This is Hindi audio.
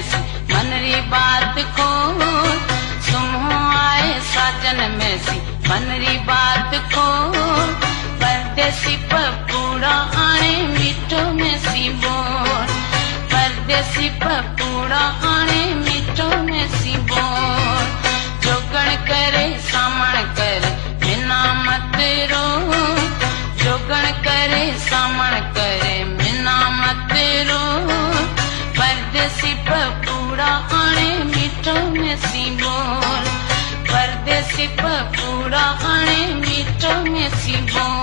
में सी मन री बात खोल, सुम्हो आए साजन में सी मन री बात खोल, परदेसी पपूड़ा आने मीठो में सी बोल, परदेसी पपूड़ा आने मीठो में सी बोल, जोगण करे सामण करे मिना मत रो, जोगण करे सामण करे मिना मत रो, परदेसी पपूड़ा आने मीठो में सी बोल, परदेसी पपूड़ा आने मीठो में सी बोल।